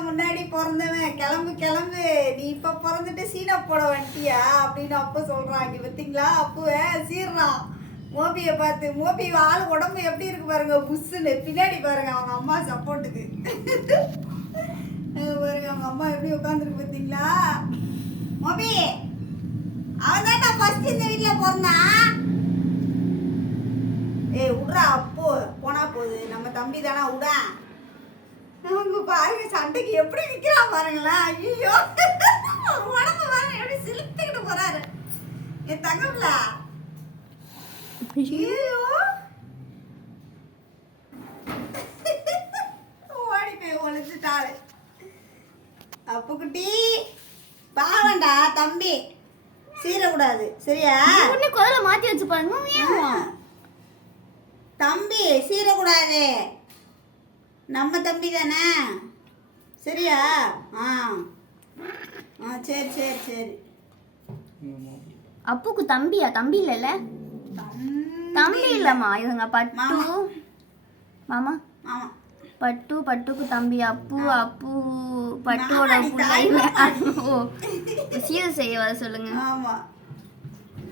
தான் முன்னாடி பிறந்தவன், கிளம்பு கிளம்பு, நீ இப்ப பிறந்துட்டு சீனா போட வந்துட்டியா அப்படின்னு அப்ப சொல்றாங்க. பார்த்தீங்களா, அப்புவே சீர்றான் மோபியை பார்த்து. மோபி ஆள் உடம்பு எப்படி இருக்கு பாருங்க, புஷ்ஷுன்னு. பின்னாடி பாருங்க அவங்க அம்மா சப்போர்ட்டுக்கு. பாருங்க அவங்க அம்மா எப்படி உட்காந்துருக்கு பார்த்தீங்களா. மோபி அவன் தான் நான் ஃபர்ஸ்ட் இந்த வீட்டில் பிறந்தான். ஏய் விட்றா, அப்போ போனா போகுது, நம்ம தம்பி தானே, விடா. அவங்க பாருங்க சண்டைக்கு எப்படி நிற்கிறான் பாருங்களேன். ஐயோ உடம்பு பாருங்க எப்படி சிலுத்துக்கிட்டு போறாரு என் தங்கம்ல. ஐயோ ஓடி போய் ஒழிச்சுட்டாரு. அப்பு குட்டி பாவண்டா தம்பி, சீரக்கூடாது சரியா. குரலை மாற்றி வச்சு பாருங்க. தம்பி சீரக்கூடாது, நம்ம தம்பி தானே சரியா. ஆ ஆ சரி சரி சரி. அப்புக்கு தம்பியா? தம்பி இல்லைல்ல, தம்பி இல்லம்மா. இவங்க பட்டு மாமா. ஆமா பட்டு, பட்டுக்கு தம்பி. அப்பு, அப்பு பட்டுவோட பிள்ளை. சீர் செய்ய வர சொல்லுங்க. ஆமா.